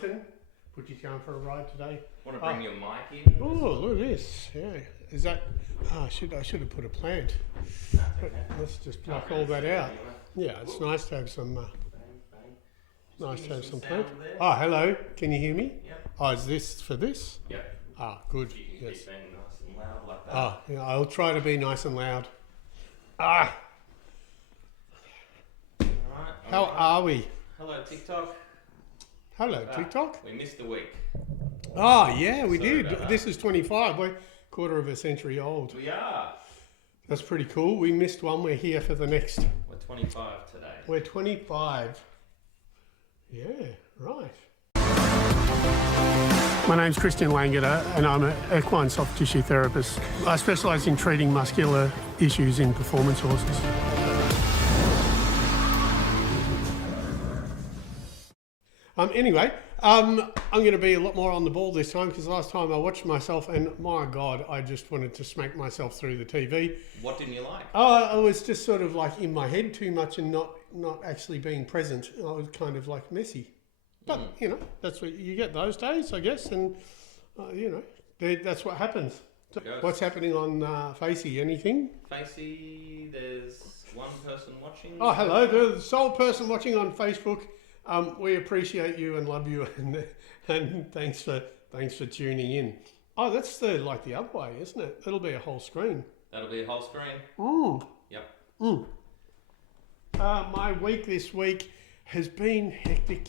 Wellington. Put you down for a ride today. Want to bring your mic in? Oh, look at this. Yeah. Is that... I should have put a plant. Let's just block all that out. Yeah, it's nice to have some... nice to have some plant. Oh, hello. Can you hear me? Yep. Oh, is this for this? Yep. Ah, good. You can keep being nice and loud like that. Ah, yeah, I'll try to be nice and loud. Ah, Alright. how are we? Hello, TikTok. Hello, TikTok. We missed a week. Oh, yeah, we Sorry did. about that. This is 25. We're quarter of a century old. We are. That's pretty cool. We missed one. We're here for the next. We're 25 today. We're 25. Yeah, right. My name's Christian Langeder and I'm an equine soft tissue therapist. I specialise in treating muscular issues in performance horses. Anyway, I'm going to be a lot more on the ball this time because last time I watched myself and my God, I just wanted to smack myself through the TV. What didn't you like? I was just sort of like in my head too much and not actually being present. I was kind of like messy. But, you know, that's what you get those days, I guess. And, you know, that's what happens. So what's happening on Facey? Anything? Facey, there's one person watching. Oh, hello. The sole person watching on Facebook. We appreciate you and love you and thanks for tuning in. Oh, that's the other way, isn't it? It'll be a whole screen. That'll be a whole screen. Mm. Yep. My week this week has been hectic,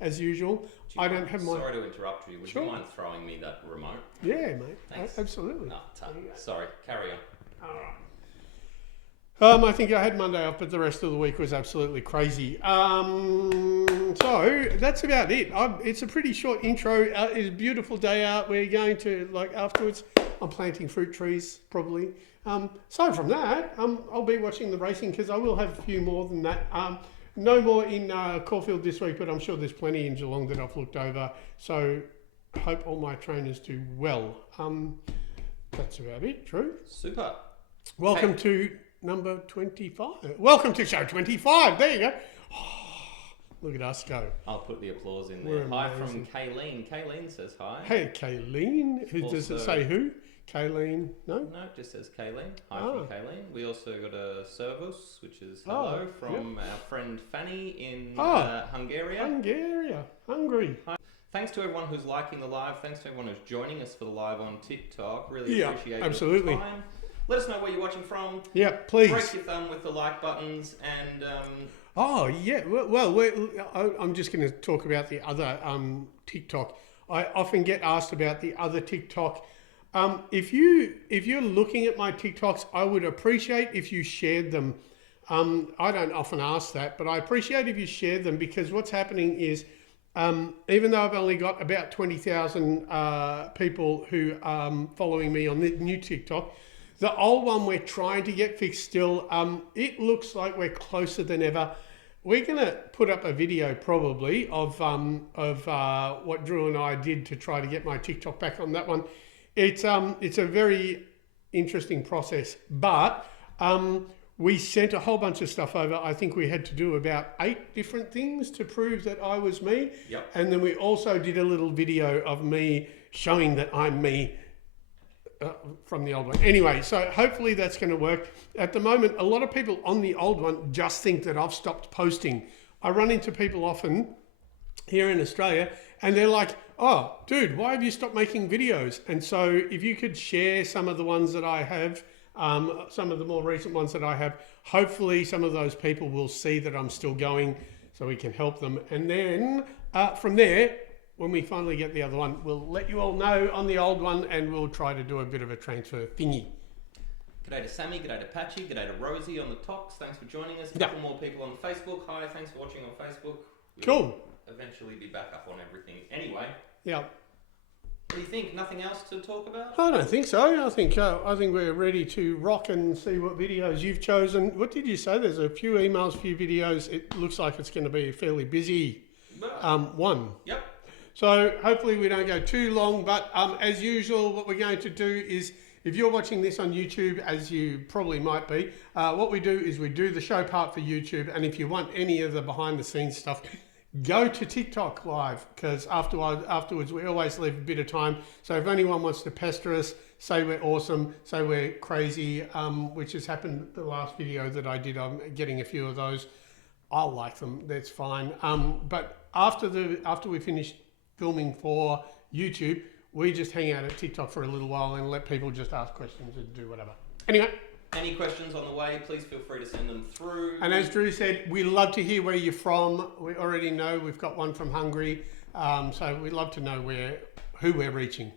as usual. I don't have my... Sorry to interrupt you. Would you mind throwing me that remote? Yeah, mate. Thanks. Absolutely. No, sorry. Carry on. All right. I think I had Monday off, but the rest of the week was absolutely crazy. So that's about it. It's a pretty short intro. It's a beautiful day out. We're going to, afterwards, I'm planting fruit trees, probably. Aside from that, I'll be watching the racing because I will have a few more than that. No more in Caulfield this week, but I'm sure there's plenty in Geelong that I've looked over. So hope all my trainers do well. That's about it, Drew. Super. Welcome to... number 25. Welcome to show 25. There you go. Oh, look at us go. I'll put the applause in there. Hi from Kayleen. Kayleen says hi. Hey, Kayleen. Does it say who? Kayleen? No? No, it just says Kayleen. Hi from Kayleen. We also got a servus, which is hello from our friend Fanny in Hungary. Hungary. Hi. Thanks to everyone who's liking the live. Thanks to everyone who's joining us for the live on TikTok. Really appreciate absolutely. your time. Let us know where you're watching from. Yeah, please. Break your thumb with the like buttons and... Oh, yeah. Well, I'm just going to talk about the other TikTok. I often get asked about the other TikTok. If you're looking at my TikToks, I would appreciate if you shared them. I don't often ask that, but I appreciate if you shared them because what's happening is, even though I've only got about 20,000 people who are following me on the new TikTok, the old one we're trying to get fixed still. It looks like we're closer than ever. We're going to put up a video probably of what Drew and I did to try to get my TikTok back on that one. It's a very interesting process, but we sent a whole bunch of stuff over. I think we had to do about 8 different things to prove that I was me. Yep. And then we also did a little video of me showing that I'm me. From the old one. Anyway, so hopefully that's going to work. At the moment, a lot of people on the old one just think that I've stopped posting. I run into people often here in Australia and they're like, oh, dude, why have you stopped making videos? And so if you could share some of the ones that I have, some of the more recent ones that I have, hopefully some of those people will see that I'm still going so we can help them. And then from there, when we finally get the other one, we'll let you all know on the old one and we'll try to do a bit of a transfer thingy. G'day to Sammy, g'day to Patchy, g'day to Rosie on the talks. Thanks for joining us. A couple more people on Facebook. Hi, thanks for watching on Facebook. We'll eventually be back up on everything anyway. Yeah. What do you think? Nothing else to talk about? I don't think so. I think we're ready to rock and see what videos you've chosen. What did you say? There's a few emails, a few videos. It looks like it's going to be a fairly busy one. Yep. So hopefully we don't go too long, but as usual, what we're going to do is, if you're watching this on YouTube, as you probably might be, what we do is we do the show part for YouTube, and if you want any of the behind the scenes stuff, go to TikTok live, because afterwards we always leave a bit of time. So if anyone wants to pester us, say we're awesome, say we're crazy, which has happened the last video that I did. I'm getting a few of those. I'll like them. That's fine. But after we finish filming for YouTube, we just hang out at TikTok for a little while and let people just ask questions and do whatever. Anyway. Any questions on the way, please feel free to send them through. And as Drew said, we love to hear where you're from. We already know we've got one from Hungary. So we'd love to know who we're reaching.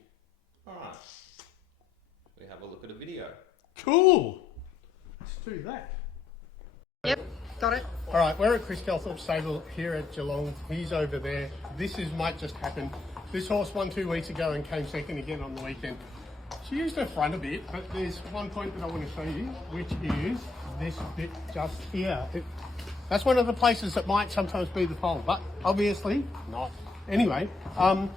All right. We have a look at a video. Cool. Let's do that. Yep, got it. All right, we're at Chris Kelthorpe's stable here at Geelong. He's over there. Might just happen. This horse won 2 weeks ago and came second again on the weekend. She used her front a bit, but there's one point that I want to show you, which is this bit just here. That's one of the places that might sometimes be the pole, but obviously not. Anyway, so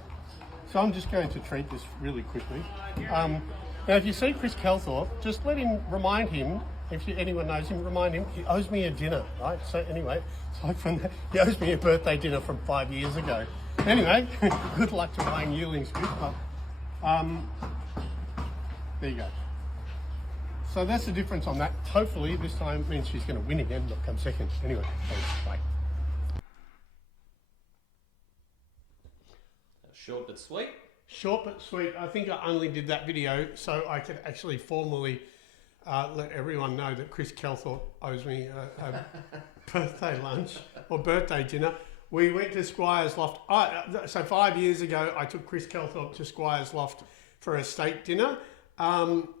I'm just going to treat this really quickly. Now, if you see Chris Kelthorpe, just remind him, if anyone knows him, remind him, he owes me a dinner, right? So anyway, aside from that, he owes me a birthday dinner from 5 years ago. Anyway, good luck to Wayne Ewing's good, but there you go. So that's the difference on that. Hopefully this time means she's going to win again, not come second. Anyway, thanks. Bye. Short but sweet. Short but sweet. I think I only did that video so I could actually formally let everyone know that Chris Kelthorpe owes me a birthday lunch or birthday dinner. We went to Squire's Loft. So 5 years ago, I took Chris Kelthorpe to Squire's Loft for a steak dinner.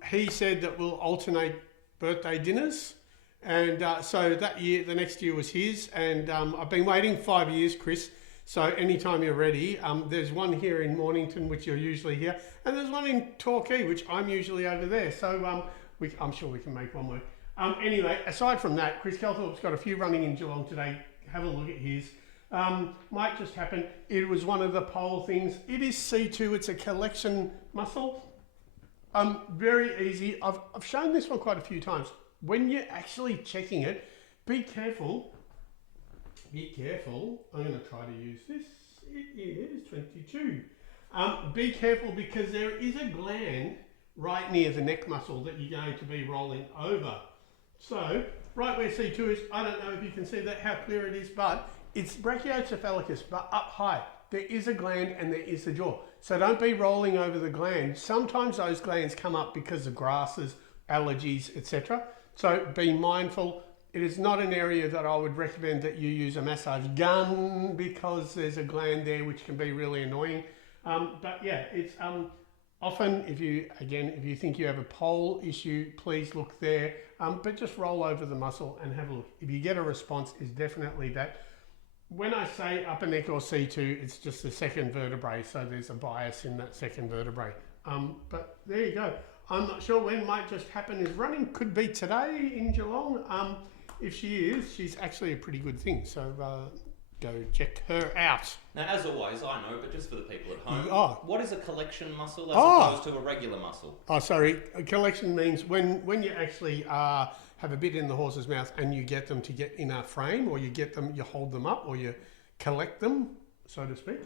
He said that we'll alternate birthday dinners. And so that year, the next year was his. And I've been waiting 5 years, Chris. So anytime you're ready, there's one here in Mornington, which you're usually here. And there's one in Torquay, which I'm usually over there. So I'm sure we can make one work. Anyway, aside from that, Chris Kelthorpe's got a few running in Geelong today. Have a look at his. Might just happen. It was one of the pole things. It is C2. It's a collection muscle. Very easy. I've shown this one quite a few times. When you're actually checking it, be careful. Be careful. I'm going to try to use this. It is 22. Be careful because there is a gland right near the neck muscle that you're going to be rolling over. So, right where C2 is, I don't know if you can see that, how clear it is, but it's brachiocephalicus, but up high. There is a gland and there is the jaw. So don't be rolling over the gland. Sometimes those glands come up because of grasses, allergies, etc. So be mindful. It is not an area that I would recommend that you use a massage gun because there's a gland there which can be really annoying. But yeah, it's often if you think you have a pole issue, please look there. But just roll over the muscle and have a look. If you get a response, it's definitely that. When I say upper neck or C2, it's just the second vertebrae, so there's a bias in that second vertebrae. But there you go. I'm not sure when might just happen is running. Could be today in Geelong. If she is, she's actually a pretty good thing. So go check her out. Now, as always, I know, but just for the people at home, what is a collection muscle as opposed to a regular muscle? Oh, sorry. A collection means when you actually have a bit in the horse's mouth and you get them to get in a frame, or you hold them up, or you collect them, so to speak.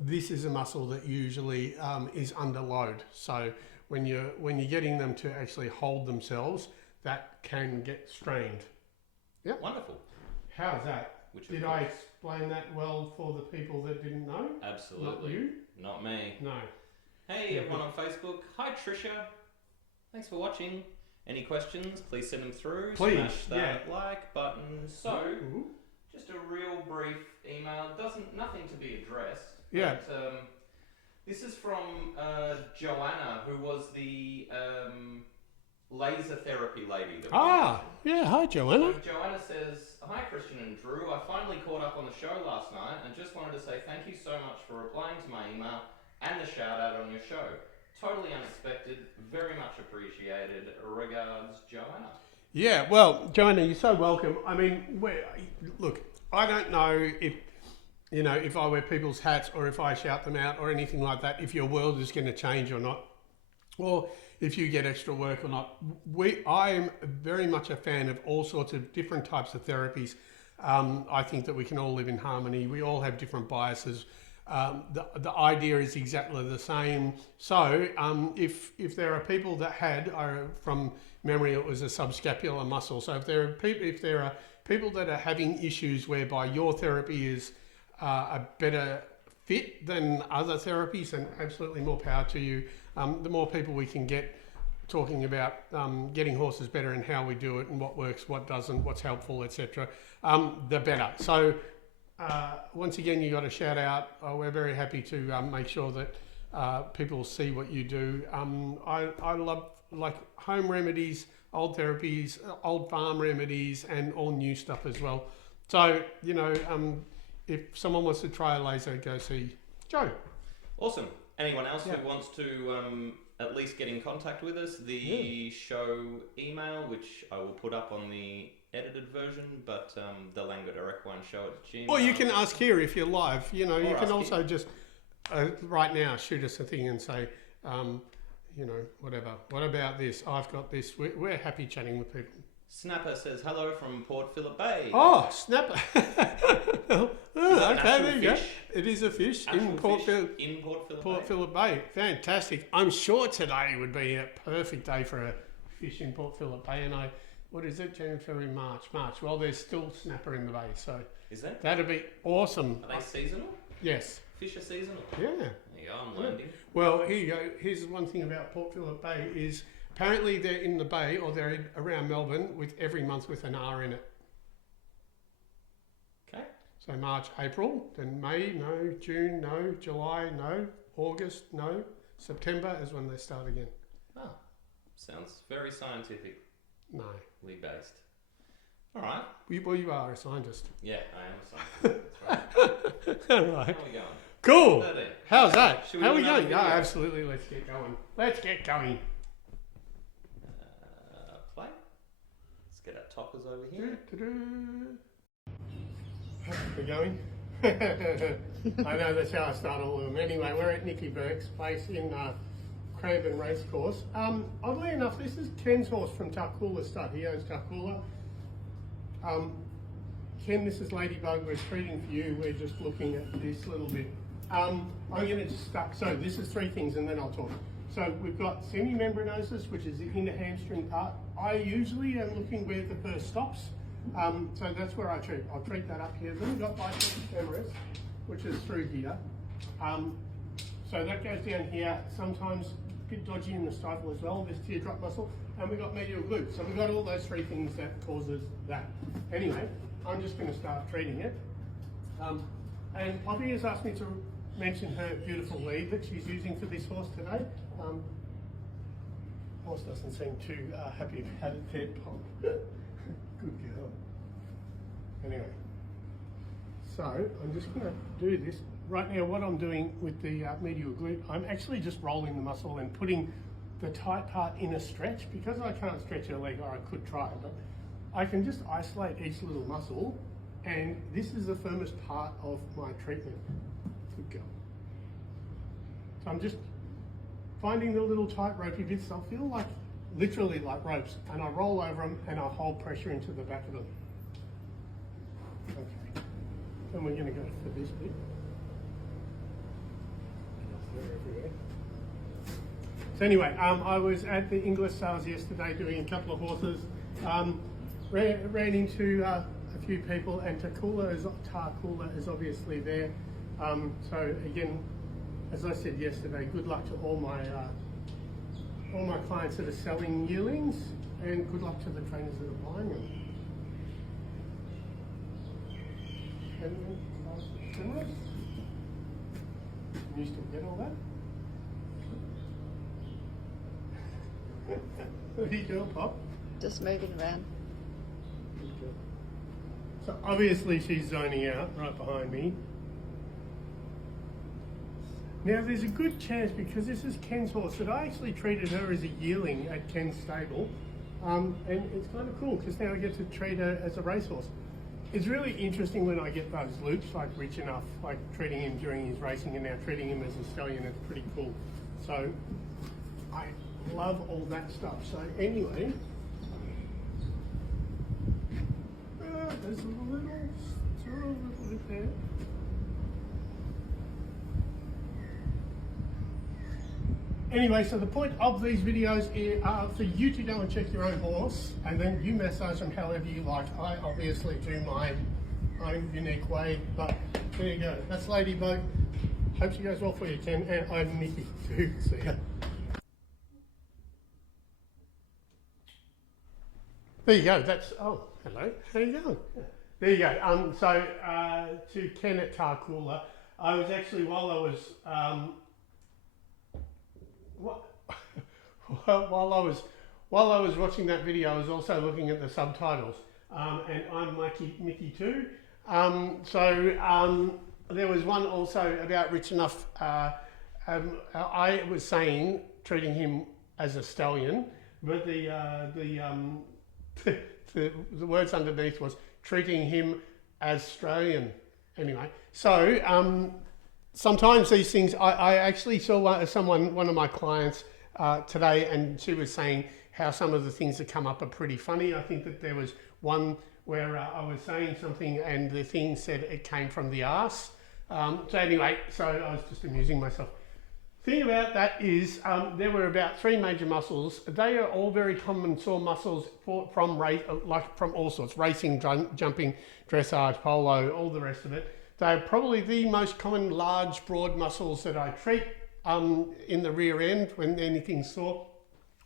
This is a muscle that usually is under load. So when you're getting them to actually hold themselves, that can get strained. Yeah. Wonderful. How's that? Did I explain that well for the people that didn't know? Absolutely. Not you? Not me. No. Hey, everyone on Facebook. Hi, Trisha. Thanks for watching. Any questions, please send them through. Please, smash that like button. So, just a real brief email. Nothing to be addressed. Yeah. But, this is from Joanna, who was the laser therapy lady. Yeah. Hi, Joanna. So Joanna says, "Hi, Christian and Drew. I finally caught up on the show last night and just wanted to say thank you so much for replying to my email and the shout out on your show. Totally unexpected, very much appreciated. Regards, Joanna." Yeah, well, Joanna, you're so welcome. I mean, look, I don't know if I wear people's hats or if I shout them out or anything like that, if your world is going to change or not, or if you get extra work or not. I am very much a fan of all sorts of different types of therapies. I think that we can all live in harmony. We all have different biases. The idea is exactly the same. So if there are people that had, from memory, it was a subscapular muscle. So if there are people that are having issues whereby your therapy is a better fit than other therapies, then absolutely more power to you. The more people we can get talking about getting horses better and how we do it and what works, what doesn't, what's helpful, etc., the better. So once again, you got a shout out. We're very happy to make sure that people see what you do. I love like home remedies, old therapies, old farm remedies, and all new stuff as well. So, if someone wants to try a laser, go see Joe. Awesome. Anyone else who wants to at least get in contact with us, the show email, which I will put up on the edited version, but the Langeder Equine Show at Gmail. Or you can ask here if you're live. You can also just right now shoot us a thing and say, whatever. What about this? I've got this. We're happy chatting with people. Snapper says hello from Port Phillip Bay. Oh, Snapper. Okay, there you go. It is a fish in Port Phillip Bay. Fantastic. I'm sure today would be a perfect day for a fish in Port Phillip Bay. And what is it? January, February, March. Well, there's still snapper in the bay, so is that? That'd be awesome. Are they seasonal? Yes. Fish are seasonal. Yeah. There you go. I'm learning. Well, here you go. Here's one thing about Port Phillip Bay is apparently they're in the bay or they're around Melbourne with every month with an R in it. Okay. So March, April, then May, no, June, no, July, no, August, no, September is when they start again. Oh, sounds very scientific. No. Based. All right. Well, you are a scientist. Yeah, I am a scientist. That's right. All right. How are we going? Cool. How's that? How are we going? Video? Oh, absolutely. Let's get going. Play. Let's get our toppers over here. We're going. I know that's how I start all of them. Anyway, we're at Nicky Burke's place in Cranbourne Racecourse. Oddly enough, this is Ken's horse from Tarcoola Stud. He owns Tarcoola. Ken, this is Ladybug. We're treating for you. We're just looking at this little bit. I'm going to just start. So this is three things and then I'll talk. So we've got semimembranosus, which is the inner hamstring part. I usually am looking where the burst stops. So that's where I treat. I'll treat that up here. Then we've got biceps femoris, which is through here. So that goes down here. Sometimes a bit dodgy in the stifle as well, this teardrop muscle. And we've got medial glute. So we've got all those three things that causes that. Anyway, I'm just going to start treating it. And Poppy has asked me to mention her beautiful lead that she's using for this horse today. Horse doesn't seem too happy about it there, Pop. Good girl. Anyway, so I'm just going to do this. Right now what I'm doing with the medial glute, I'm actually just rolling the muscle and putting the tight part in a stretch. Because I can't stretch her leg, or I could try, but I can just isolate each little muscle, and this is the firmest part of my treatment. Good girl. So I'm just finding the little tight ropey bits. They'll feel like, literally like ropes, and I roll over them and I hold pressure into the back of them. Okay, then we're going to go for this bit. So anyway, I was at the English sales yesterday doing a couple of horses. Ran into a few people, and Tarcoola is obviously there. So again, as I said yesterday, good luck to all my clients that are selling yearlings, and good luck to the trainers that are buying them. Can you still get all that? What are you doing, Pop? Just moving around. So obviously she's zoning out right behind me. Now there's a good chance, because this is Ken's horse, that I actually treated her as a yearling at Ken's stable. And it's kind of cool because now I get to treat her as a racehorse. It's really interesting when I get those loops, like Rich enough, like treating him during his racing and now treating him as a stallion. It's pretty cool. So I love all that stuff. So anyway, there's a little bit there. Anyway, so the point of these videos are for you to go and check your own horse, and then you massage them however you like. I obviously do my own unique way, but there you go. That's Ladybug. Hope she goes well for you, Ken, and I'm Mickey too. See ya. There you go. That's, oh, hello. How you going? There you go. So to Ken at Tarcoola, I was actually, while I was watching that video, I was also looking at the subtitles, and I'm Mickey too. There was one also about Rich Enough. I was saying treating him as a stallion, but the words underneath was treating him as Australian. Anyway, so sometimes these things, I actually saw one of my clients today, and she was saying how some of the things that come up are pretty funny. I think that there was one where I was saying something and the thing said it came from the arse. So anyway, so I was just amusing myself. Thing about that is there were about 3 major muscles. They are all very common sore muscles from all sorts: racing, jumping, dressage, polo, all the rest of it. They're probably the most common large, broad muscles that I treat in the rear end when anything's sore.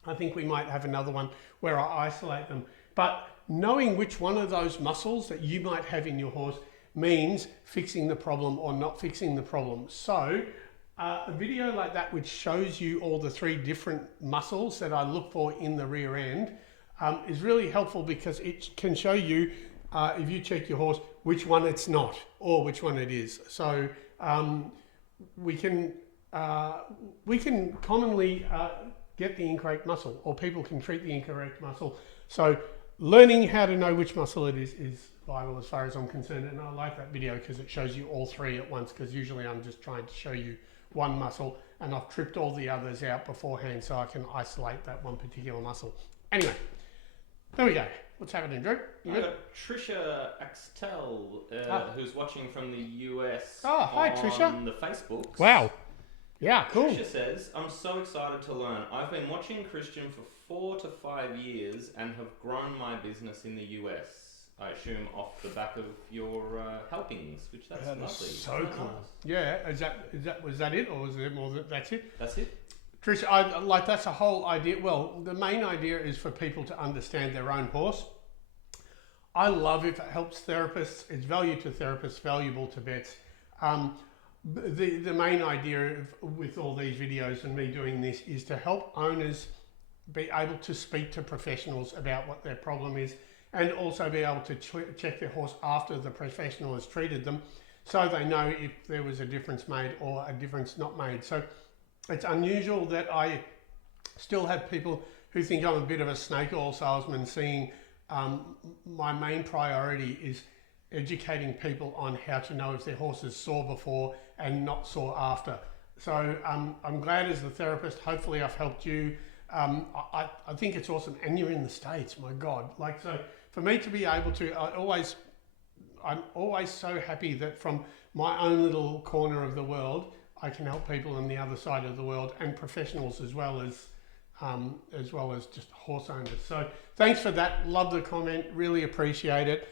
I think we might have another one where I isolate them. But knowing which one of those muscles that you might have in your horse means fixing the problem or not fixing the problem. So a video like that, which shows you all the 3 different muscles that I look for in the rear end, is really helpful because it can show you, if you check your horse, which one it's not or which one it is. So we can commonly get the incorrect muscle, or people can treat the incorrect muscle. So learning how to know which muscle it is vital as far as I'm concerned. And I like that video because it shows you all 3 at once, because usually I'm just trying to show you one muscle and I've tripped all the others out beforehand so I can isolate that one particular muscle. Anyway, there we go. What's happening, Drew? I got Trisha Axtel, who's watching from the US. Oh, hi, Trisha. On the Facebooks. Wow. Yeah, cool. Trisha says, I'm so excited to learn. I've been watching Christian for 4 to 5 years and have grown my business in the US. I assume off the back of your helpings, which that's lovely. So cool. Nice. Yeah, was that it, or was there more? That's it. That's it. Trish, that's a whole idea. Well, the main idea is for people to understand their own horse. I love if it helps therapists. It's value to therapists, valuable to vets. The main idea with all these videos and me doing this is to help owners be able to speak to professionals about what their problem is, and also be able to check their horse after the professional has treated them, so they know if there was a difference made or a difference not made. So it's unusual that I still have people who think I'm a bit of a snake oil salesman, seeing my main priority is educating people on how to know if their horse is sore before and not sore after. So I'm glad as the therapist, hopefully I've helped you. I think it's awesome, and you're in the States, my God. So for me to be able to, I'm always so happy that from my own little corner of the world, I can help people on the other side of the world, and professionals as well as just horse owners. So thanks for that. Love the comment. Really appreciate it.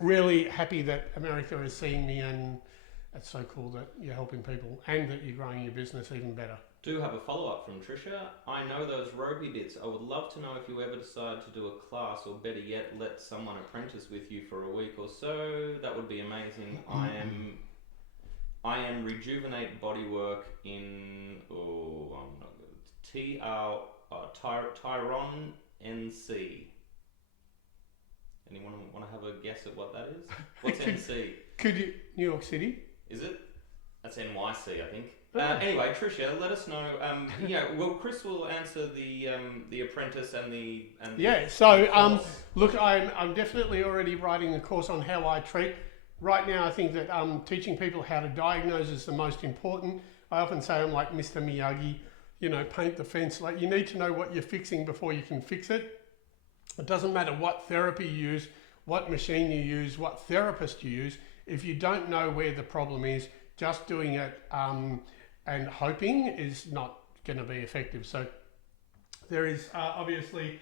Really happy that America is seeing me, and it's so cool that you're helping people and that you're growing your business even better. Do have a follow-up from Trisha. I know those ropey bits. I would love to know if you ever decide to do a class, or better yet, let someone apprentice with you for a week or so. That would be amazing. I am Rejuvenate Bodywork in, I'm not good. Tyrone NC. Anyone want to have a guess at what that is? What's NC? Could you, New York City? Is it? That's NYC, I think. Anyway, Trisha, let us know. Chris will answer the apprentice and the look, I'm definitely already writing a course on how I treat. Right now, I think that teaching people how to diagnose is the most important. I often say I'm like Mr. Miyagi, paint the fence. Like, you need to know what you're fixing before you can fix it. It doesn't matter what therapy you use what machine you use, what therapist you use. If you don't know where the problem is, just doing it and hoping is not going to be effective. So there is obviously,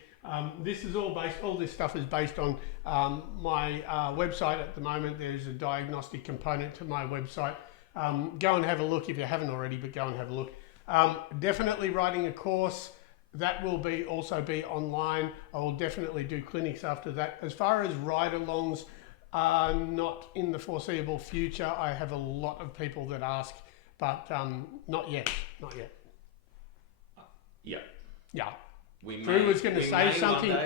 this is all this stuff is based on my website at the moment. There's a diagnostic component to my website. Go and have a look if you haven't already, but go and have a look. Definitely writing a course. That will also be online. I will definitely do clinics after that. As far as ride-alongs, not in the foreseeable future. I have a lot of people that ask, but not yet. Yeah. Drew was going to say something.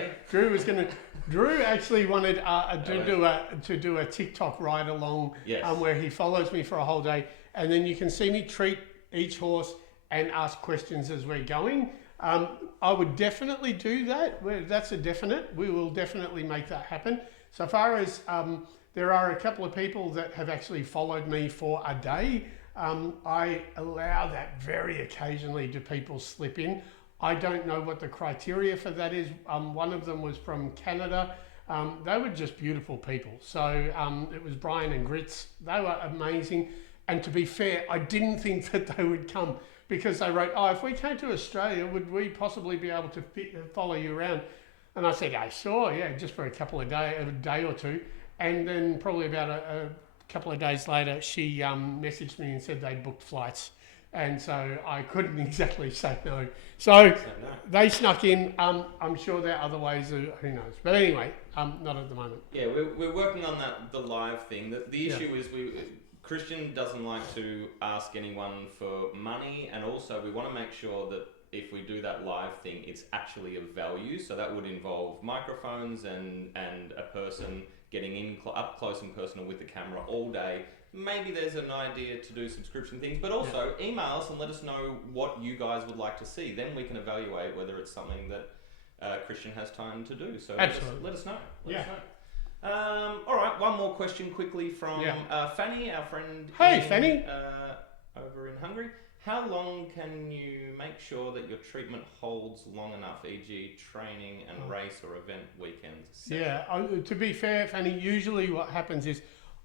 Drew actually wanted to do a TikTok ride along, where he follows me for a whole day, and then you can see me treat each horse and ask questions as we're going. I would definitely do that. That's a definite. We will definitely make that happen. So far as there are a couple of people that have actually followed me for a day. I allow that very occasionally. Do people slip in? I don't know what the criteria for that is. One of them was from Canada. They were just beautiful people. So it was Brian and Grits. They were amazing. And to be fair, I didn't think that they would come, because they wrote, if we came to Australia, would we possibly be able to follow you around? And I said, sure, yeah, just for a day or two. And then probably about a couple of days later, she messaged me and said they'd booked flights. And so I couldn't exactly say no. So they snuck in. I'm sure there are other ways, who knows. But anyway, not at the moment. Yeah, we're working on the live thing. The issue is Christian doesn't like to ask anyone for money, and also we want to make sure that if we do that live thing, it's actually of value. So that would involve microphones and a person getting in up close and personal with the camera all day. Maybe there's an idea to do subscription things, but also email us and let us know what you guys would like to see. Then we can evaluate whether it's something that Christian has time to do. So let us know. Let us know. All right, one more question quickly from Fanny, our friend. Hey, Fanny. Over in Hungary. How long can you make sure that your treatment holds long enough, e.g. training and race or event weekends? To be fair, Fanny, usually what happens is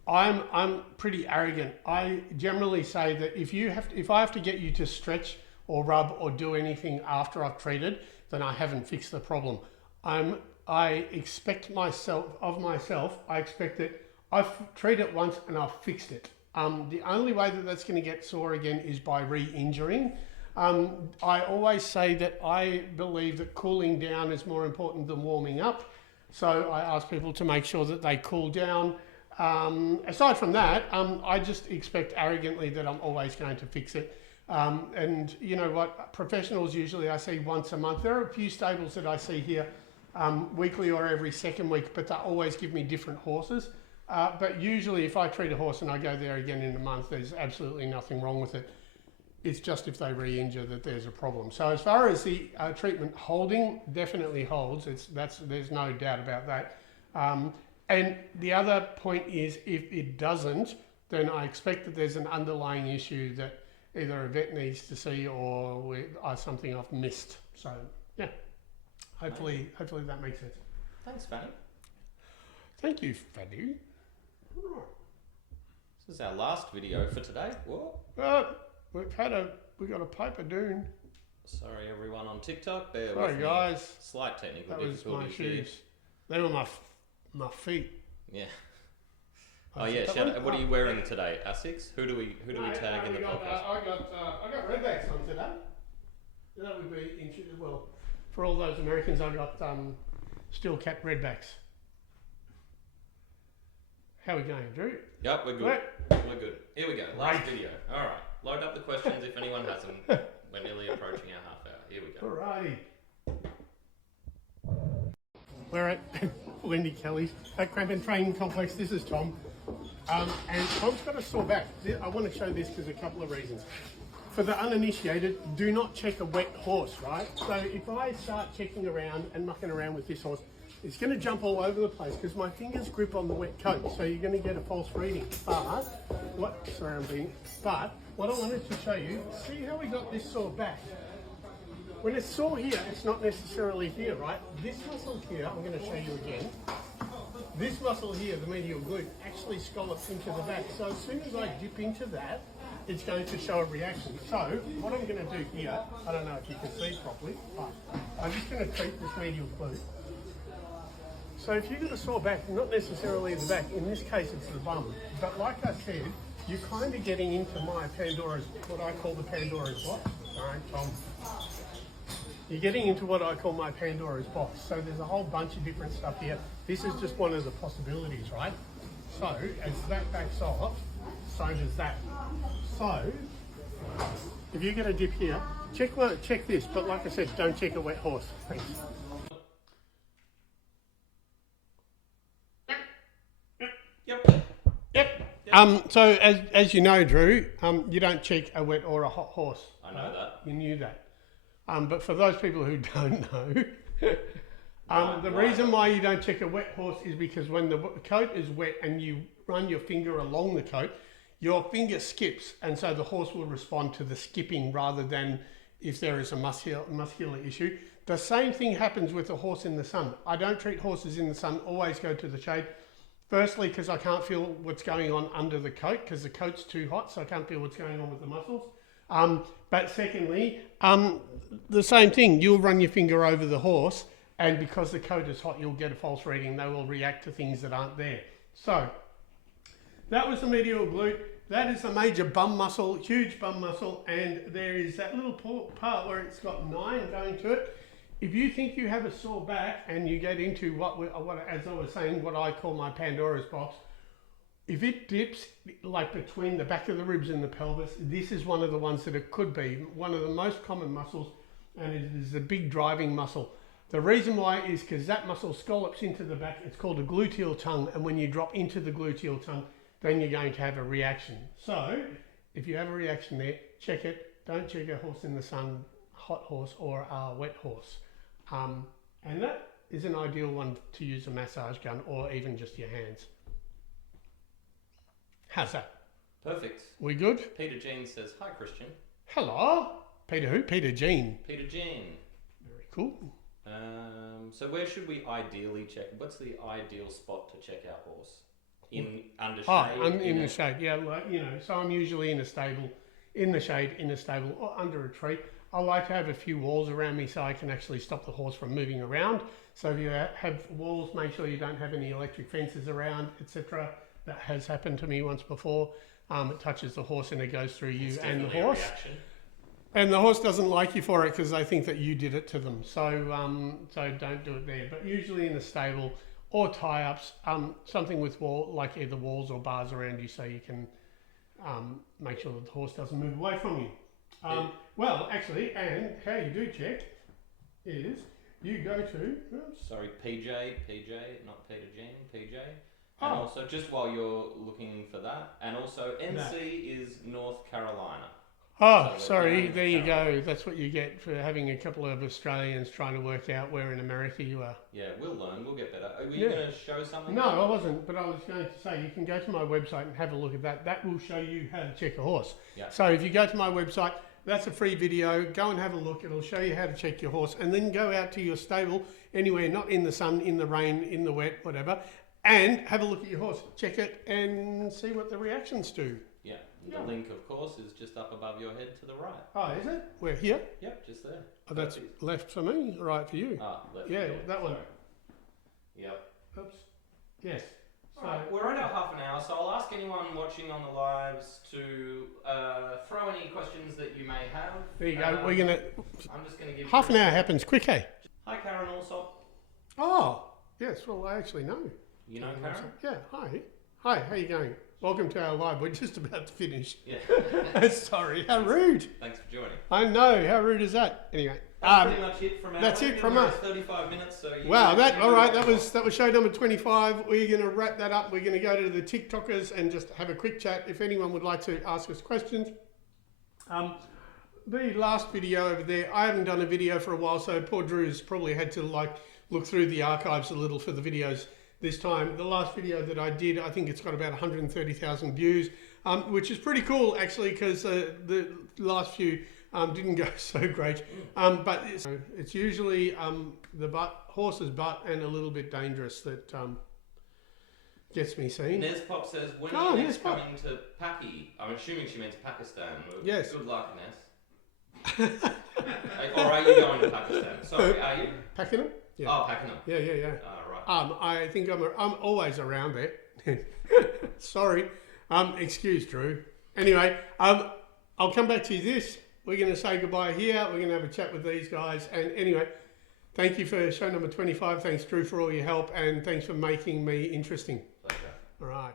I'm pretty arrogant. I generally say that if I have to get you to stretch or rub or do anything after I've treated, then I haven't fixed the problem. I expect that I've treated it once and I've fixed it. The only way that that's going to get sore again is by re-injuring. I always say that I believe that cooling down is more important than warming up. So I ask people to make sure that they cool down. Aside from that, I just expect arrogantly that I'm always going to fix it. And you know what, professionals usually I see once a month. There are a few stables that I see here weekly or every second week, but they always give me different horses. But usually if I treat a horse and I go there again in a month, there's absolutely nothing wrong with it. It's just if they re-injure that there's a problem. So as far as the treatment holding, definitely holds. There's no doubt about that. And the other point is, if it doesn't, then I expect that there's an underlying issue that either a vet needs to see or something I've missed. So yeah, hopefully that makes sense. Thanks, Fanny. Thank you, Fanny. This is our last video for today. What? We got a paper dune. Sorry, everyone on TikTok. Sorry, guys. Slight technical difficulties. That was my shoes. They were my feet. Yeah. Oh yeah. What are you wearing today? Asics? Who do we tag in the podcast? I got redbacks on today. That would be interesting. Well, for all those Americans, I got steel cap redbacks. How are we going, Drew? Yep, we're good. We're good. Here we go. Last video. All right. Load up the questions if anyone hasn't. We're nearly approaching our half hour. Here we go. Alrighty. We're at Wendy Kelly's at Crampton Training Complex. This is Tom. And Tom's got a sore back. I want to show this because a couple of reasons. For the uninitiated, do not check a wet horse, right? So if I start checking around and mucking around with this horse, it's going to jump all over the place because my fingers grip on the wet coat, so you're going to get a false reading. But what I wanted to show you, see how we got this sore back? When it's sore here, it's not necessarily here, right? This muscle here, I'm going to show you again. this muscle here, the medial glute, actually scallops into the back. So as soon as I dip into that, it's going to show a reaction. So what I'm going to do here, I don't know if you can see properly, but I'm just going to treat this medial glute. So if you've got a sore back, not necessarily the back, in this case it's the bum, but like I said, you're kind of getting into my Pandora's, what I call the Pandora's box. All right, Tom. You're getting into what I call my Pandora's box. So there's a whole bunch of different stuff here. This is just one of the possibilities, right? So as that backs off, so does that. So if you get a dip here, check this, but like I said, don't check a wet horse. Thanks. So as you know, Drew, you don't check a wet or a hot horse. I know that. You knew that. But for those people who don't know, the reason why you don't check a wet horse is because when the coat is wet and you run your finger along the coat, your finger skips, and so the horse will respond to the skipping rather than if there is a muscular issue. The same thing happens with a horse in the sun. I don't treat horses in the sun, always go to the shade. Firstly, because I can't feel what's going on under the coat because the coat's too hot, so I can't feel what's going on with the muscles. But secondly, the same thing, you'll run your finger over the horse, and because the coat is hot, you'll get a false reading. They will react to things that aren't there. So that was the medial glute. That is the major bum muscle, huge bum muscle, and there is that little part where it's got 9 going to it. If you think you have a sore back and you get into what as I was saying, what I call my Pandora's box, if it dips like between the back of the ribs and the pelvis, this is one of the ones that it could be. One of the most common muscles, and it is a big driving muscle. The reason why is because that muscle scallops into the back. It's called a gluteal tongue, and when you drop into the gluteal tongue, then you're going to have a reaction. So if you have a reaction there, check it. Don't check a horse in the sun, hot horse or a wet horse. And that is an ideal one to use a massage gun or even just your hands. How's that? Perfect. We good? Peter Jean says, hi Christian. Hello. Peter who? Peter Jean. Peter Jean. Very cool. So where should we ideally check? What's the ideal spot to check our horse? Under shade? In the shade, yeah. Like, so I'm usually in a stable, in the shade, in a stable or under a tree. I like to have a few walls around me so I can actually stop the horse from moving around. So if you have walls, make sure you don't have any electric fences around, etc. That has happened to me once before. It touches the horse and it goes through you and the horse. And the horse doesn't like you for it because they think that you did it to them. So don't do it there. But usually in a stable or tie-ups, something with like either walls or bars around you so you can make sure that the horse doesn't move away from you. Well, actually, and how you do check is you go to... Sorry, PJ, not Peter Jean, PJ. And also, just while you're looking for that, and also NC is North Carolina. Oh, so sorry, there you go. That's what you get for having a couple of Australians trying to work out where in America you are. Yeah, we'll learn. We'll get better. Are you going to show something? No, I wasn't, but I was going to say you can go to my website and have a look at that. That will show you how to check a horse. Yeah. So if you go to my website, that's a free video. Go and have a look. It'll show you how to check your horse. And then go out to your stable, anywhere, not in the sun, in the rain, in the wet, whatever, and have a look at your horse. Check it and see what the reactions do. Yeah. The link, of course, is just up above your head to the right. Oh, is it? We're here? Yep, just there. Oh, that's left for me, right for you. Left. Yeah, that one. Yep. Oops. Yes. So we're at about half an hour, so I'll ask anyone watching on the lives to throw any questions that you may have. There you go. I'm just going to give half an hour happens quick, hey? Hi, Karen Allsop. Oh, yes. Well, I actually know. You know Karen? Yeah. Hi. Hi. How you going? Welcome to our live. We're just about to finish. Yeah. Sorry. How rude. Thanks for joining. I know. How rude is that? Anyway. That's pretty much it from our That's it from us. 35 minutes. So wow. All right. That was show number 25. We're going to wrap that up. We're going to go to the TikTokers and just have a quick chat. If anyone would like to ask us questions. The last video over there, I haven't done a video for a while, so poor Drew's probably had to look through the archives a little for the videos this time. The last video that I did, I think it's got about 130,000 views, which is pretty cool actually, because the last few didn't go so great. But it's usually the horse's butt and a little bit dangerous that Gets me seen. Nez Pop says, when are you next coming to Paki? I'm assuming she means Pakistan. Yes. Good luck, Nez. Or are you going to Pakistan? Sorry, are you? Pakenham? Yeah. Oh, Pakenham. Yeah. Right. I think I'm always around there. Sorry. Excuse Drew. Anyway, I'll come back to you this. We're going to say goodbye here. We're going to have a chat with these guys. And anyway, thank you for show number 25. Thanks, Drew, for all your help. And thanks for making me interesting. Pleasure. All right.